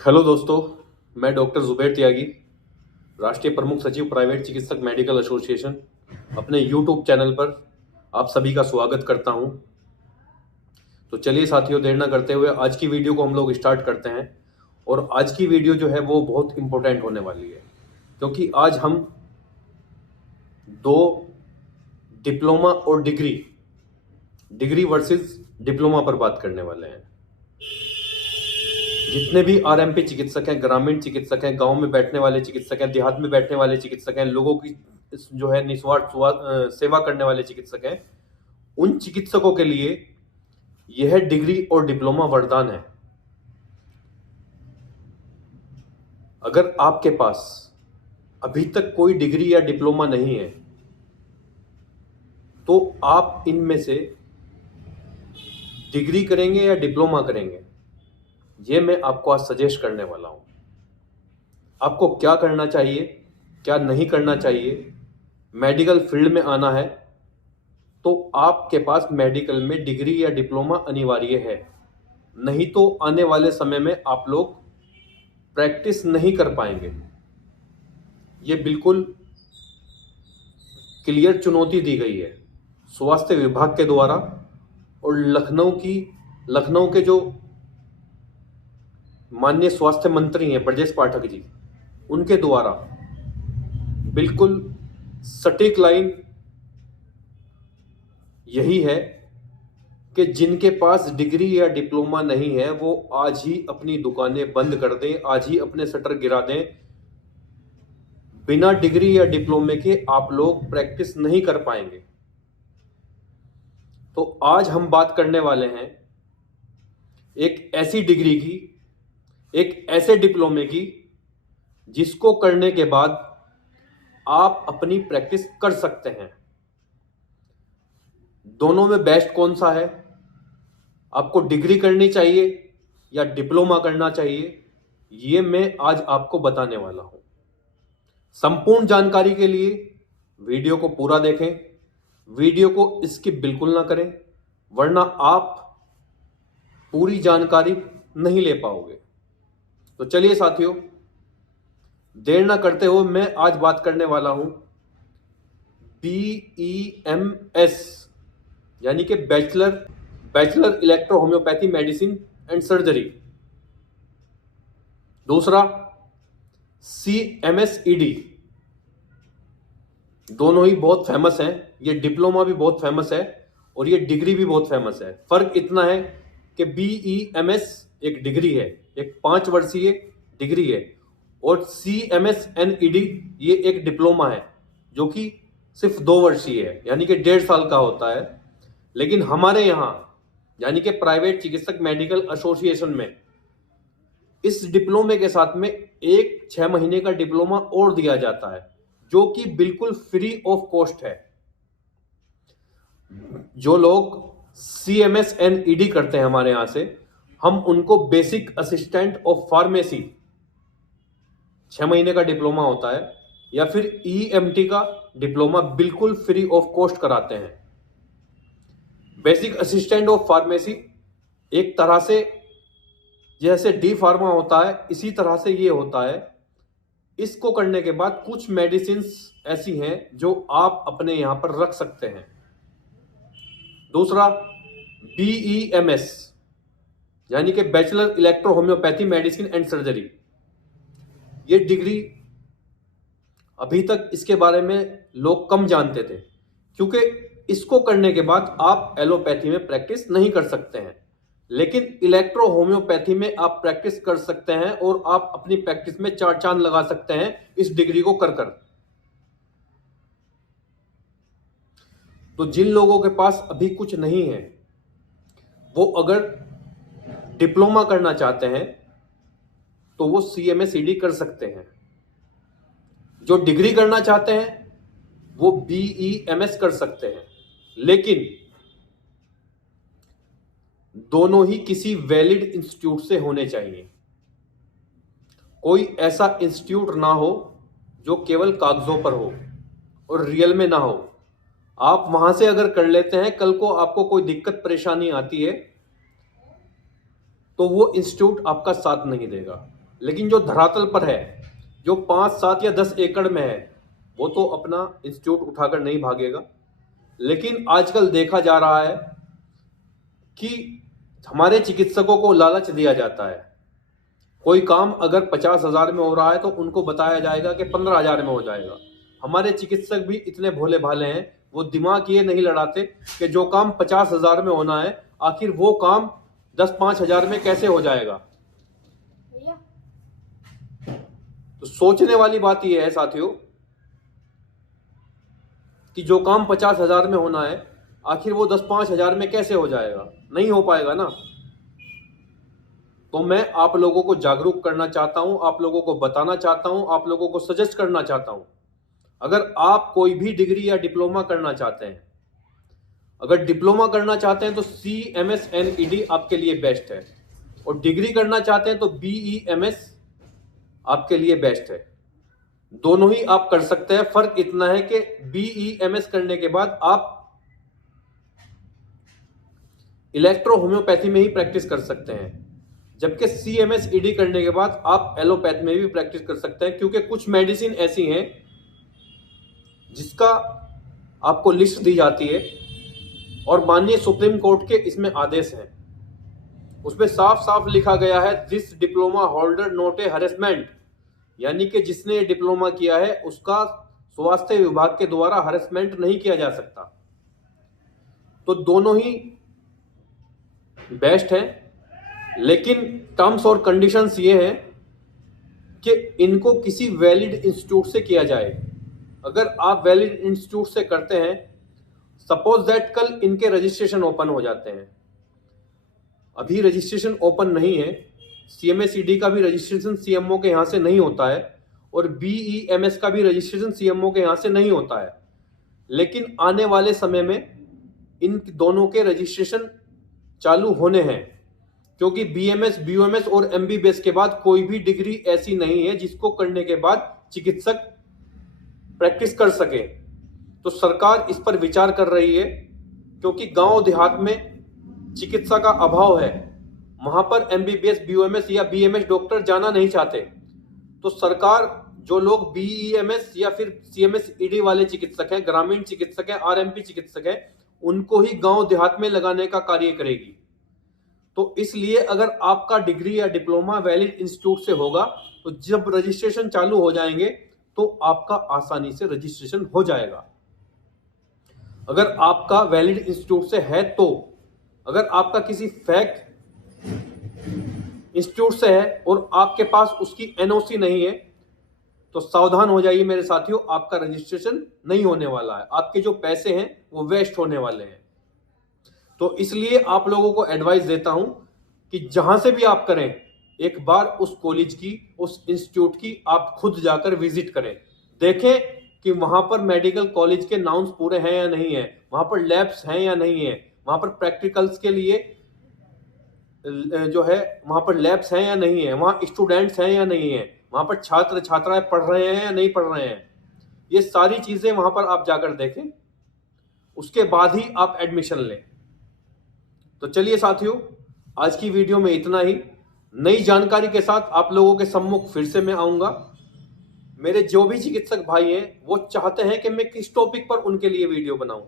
Hello दोस्तों, मैं doctor Zubair त्यागी, राष्ट्रीय प्रमुख सचिव प्राइवेट चिकित्सक मेडिकल एसोसिएशन, अपने यूट्यूब चैनल पर आप सभी का स्वागत करता हूं। तो चलिए साथियों, देर ना करते हुए आज की वीडियो को हम लोग स्टार्ट करते हैं। और आज की वीडियो जो है वो बहुत इम्पोर्टेंट होने वाली है, क्योंकि आज हम दो डिप्लोमा और डिग्री वर्सेस डिप्लोमा पर बात करने वाले हैं। जितने भी आरएमपी चिकित्सक हैं, ग्रामीण चिकित्सक हैं, गांव में बैठने वाले चिकित्सक हैं, देहात में बैठने वाले चिकित्सक हैं, लोगों की जो है निस्वार्थ सेवा करने वाले चिकित्सक हैं, उन चिकित्सकों के लिए यह डिग्री और डिप्लोमा वरदान है। अगर आपके पास अभी तक कोई डिग्री या डिप्लोमा नहीं है तो आप इनमें से डिग्री करेंगे या डिप्लोमा करेंगे, ये मैं आपको आज सजेस्ट करने वाला हूं। आपको क्या करना चाहिए, क्या नहीं करना चाहिए। मेडिकल फील्ड में आना है तो आपके पास मेडिकल में डिग्री या डिप्लोमा अनिवार्य है, नहीं तो आने वाले समय में आप लोग प्रैक्टिस नहीं कर पाएंगे। ये बिल्कुल क्लियर चुनौती दी गई है स्वास्थ्य विभाग के द्वारा, और लखनऊ के जो माननीय स्वास्थ्य मंत्री हैं ब्रजेश पाठक जी, उनके द्वारा बिल्कुल सटीक लाइन यही है कि जिनके पास डिग्री या डिप्लोमा नहीं है वो आज ही अपनी दुकानें बंद कर दें, आज ही अपने शटर गिरा दें। बिना डिग्री या डिप्लोमे के आप लोग प्रैक्टिस नहीं कर पाएंगे। तो आज हम बात करने वाले हैं एक ऐसी डिग्री की, एक ऐसे डिप्लोमे की जिसको करने के बाद आप अपनी प्रैक्टिस कर सकते हैं। दोनों में बेस्ट कौन सा है, आपको डिग्री करनी चाहिए या डिप्लोमा करना चाहिए, ये मैं आज आपको बताने वाला हूं। संपूर्ण जानकारी के लिए वीडियो को पूरा देखें, वीडियो को स्किप बिल्कुल ना करें, वरना आप पूरी जानकारी नहीं ले पाओगे। तो चलिए साथियों, देर ना करते हुए मैं आज बात करने वाला हूं BEMS, यानी कि bachelor electro homeopathy medicine and surgery. दूसरा CMSED। दोनों ही बहुत फेमस हैं, ये डिप्लोमा भी बहुत फेमस है और ये डिग्री भी बहुत फेमस है। फर्क इतना है कि BEMS एक डिग्री है, एक 5 वर्षीय डिग्री है, और CMSNED ये एक डिप्लोमा है जो कि सिर्फ 2 वर्षीय है, यानी कि 1.5 साल का होता है। लेकिन हमारे यहाँ यानी कि प्राइवेट चिकित्सक मेडिकल एसोसिएशन में इस डिप्लोमे के साथ में एक 6 महीने का डिप्लोमा और दिया जाता है, जो कि बिल्कुल फ्री ऑफ कॉस्ट है। जो लोग CMSNED करते हैं हमारे यहां से, हम उनको बेसिक असिस्टेंट ऑफ फार्मेसी 6 महीने का डिप्लोमा होता है, या फिर EMT का डिप्लोमा बिल्कुल फ्री ऑफ कॉस्ट कराते हैं। बेसिक असिस्टेंट ऑफ फार्मेसी एक तरह से जैसे डी फार्मा होता है, इसी तरह से ये होता है। इसको करने के बाद कुछ मेडिसिन्स ऐसी हैं जो आप अपने यहां पर रख सकते हैं। दूसरा BEMS, यानी कि bachelor electro homeopathy medicine and surgery. ये डिग्री अभी तक इसके बारे में लोग कम जानते थे, क्योंकि इसको करने के बाद आप एलोपैथी में प्रैक्टिस नहीं कर सकते हैं, लेकिन इलेक्ट्रो होम्योपैथी में आप प्रैक्टिस कर सकते हैं और आप अपनी प्रैक्टिस में 4 चांद लगा सकते हैं इस डिग्री को कर। तो जिन लोगों के पास अभी कुछ नहीं है वो अगर डिप्लोमा करना चाहते हैं तो वो CMSED कर सकते हैं। जो डिग्री करना चाहते हैं वो BEMS कर सकते हैं, लेकिन दोनों ही किसी वैलिड इंस्टीट्यूट से होने चाहिए। कोई ऐसा इंस्टीट्यूट ना हो जो केवल कागजों पर हो और रियल में ना हो। आप वहां से अगर कर लेते हैं, कल को आपको कोई दिक्कत परेशानी आती है तो वो इंस्टीट्यूट आपका साथ नहीं देगा। लेकिन जो धरातल पर है, जो 5, 7 या 10 एकड़ में है, वो तो अपना इंस्टीट्यूट उठाकर नहीं भागेगा। लेकिन आजकल देखा जा रहा है कि हमारे चिकित्सकों को लालच दिया जाता है। कोई काम अगर 50,000 में हो रहा है तो उनको बताया जाएगा कि 15,000 में हो जाएगा। हमारे चिकित्सक भी इतने भोले भाले हैं, वो दिमाग ये नहीं लड़ाते कि जो काम 50,000 में होना है, आखिर वो काम 10-5,000 में कैसे हो जाएगा। तो सोचने वाली बात यह है साथियों कि जो काम 50,000 में होना है, आखिर वो 10-5,000 में कैसे हो जाएगा। नहीं हो पाएगा ना। तो मैं आप लोगों को जागरूक करना चाहता हूं, आप लोगों को बताना चाहता हूं, आप लोगों को सजेस्ट करना चाहता हूं। अगर आप कोई भी डिग्री या डिप्लोमा करना चाहते हैं, अगर डिप्लोमा करना चाहते हैं तो CMS-NED आपके लिए बेस्ट है, और डिग्री करना चाहते हैं तो BEMS आपके लिए बेस्ट है। दोनों ही आप कर सकते हैं। फर्क इतना है कि BEMS करने के बाद आप इलेक्ट्रो होम्योपैथी में ही प्रैक्टिस कर सकते हैं, जबकि CMS-ED करने के बाद आप एलोपैथ में भी प्रैक्टिस कर सकते हैं, क्योंकि कुछ मेडिसिन ऐसी हैं जिसका आपको लिस्ट दी जाती है और माननीय सुप्रीम कोर्ट के इसमें आदेश हैं। उसमें साफ साफ लिखा गया है, this diploma holder note A harassment, यानी कि जिसने डिप्लोमा किया है उसका स्वास्थ्य विभाग के द्वारा हरेसमेंट नहीं किया जा सकता। तो दोनों ही बेस्ट है, लेकिन टर्म्स और कंडीशंस ये हैं कि इनको किसी वैलिड इंस्टीट्यूट से किया जाए। अगर आप वैलिड इंस्टीट्यूट से करते हैं, सपोज दैट कल इनके रजिस्ट्रेशन ओपन हो जाते हैं, अभी रजिस्ट्रेशन ओपन नहीं है, CMS-ED का भी रजिस्ट्रेशन CMO के यहाँ से नहीं होता है, और BEMS का भी रजिस्ट्रेशन CMO के यहाँ से नहीं होता है, लेकिन आने वाले समय में इन दोनों के रजिस्ट्रेशन चालू होने हैं, क्योंकि BMS, BOMS और MBBS के बाद कोई भी डिग्री ऐसी नहीं है जिसको करने के बाद चिकित्सक प्रैक्टिस कर सके। तो सरकार इस पर विचार कर रही है, क्योंकि गांव देहात में चिकित्सा का अभाव है, वहां पर MBBS, BOMS या BMS डॉक्टर जाना नहीं चाहते। तो सरकार जो लोग BEMS या फिर CMS-ED वाले चिकित्सक हैं, ग्रामीण चिकित्सक हैं, RMP चिकित्सक हैं, उनको ही गांव देहात में लगाने का कार्य करेगी। तो इसलिए अगर आपका डिग्री या डिप्लोमा वैलिड इंस्टीट्यूट से होगा तो जब रजिस्ट्रेशन चालू हो जाएंगे तो आपका आसानी से रजिस्ट्रेशन हो जाएगा। अगर आपका वैलिड इंस्टीट्यूट से है, तो अगर आपका किसी फेक इंस्टीट्यूट से है और आपके पास उसकी NOC नहीं है, तो सावधान हो जाइए मेरे साथियों, आपका रजिस्ट्रेशन नहीं होने वाला है, आपके जो पैसे हैं वो वेस्ट होने वाले हैं। तो इसलिए आप लोगों को एडवाइस देता हूं कि जहां से भी आप करें, एक बार उस कॉलेज की, उस इंस्टीट्यूट की आप खुद जाकर विजिट करें, देखें कि वहां पर मेडिकल कॉलेज के नाउंस पूरे हैं या नहीं है, वहां पर लैब्स हैं या नहीं है, वहां पर प्रैक्टिकल्स के लिए जो है वहां पर लैब्स हैं या नहीं है, वहां स्टूडेंट्स हैं या नहीं है, वहां पर छात्र छात्राएं पढ़ रहे हैं या नहीं पढ़ रहे हैं। ये सारी चीजें वहां पर आप जाकर देखें, उसके बाद ही आप एडमिशन लें। तो चलिए साथियों, आज की वीडियो में इतना ही। नई जानकारी के साथ आप लोगों के सम्मुख फिर से मैं आऊंगा। मेरे जो भी चिकित्सक भाई हैं वो चाहते हैं कि मैं किस टॉपिक पर उनके लिए वीडियो बनाऊं,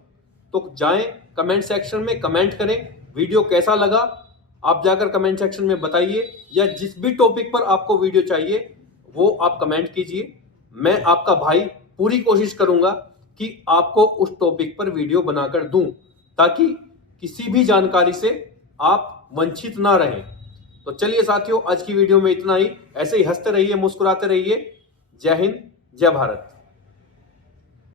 तो जाएं कमेंट सेक्शन में कमेंट करें, वीडियो कैसा लगा आप जाकर कमेंट सेक्शन में बताइए, या जिस भी टॉपिक पर आपको वीडियो चाहिए वो आप कमेंट कीजिए। मैं आपका भाई पूरी कोशिश करूंगा कि आपको उस टॉपिक पर वीडियो बनाकर दूं, ताकि किसी भी जानकारी से आप वंचित ना रहें। तो चलिए साथियों, आज की वीडियो में इतना ही। ऐसे ही हंसते रहिए, मुस्कुराते रहिए। जय हिंद, जय भारत।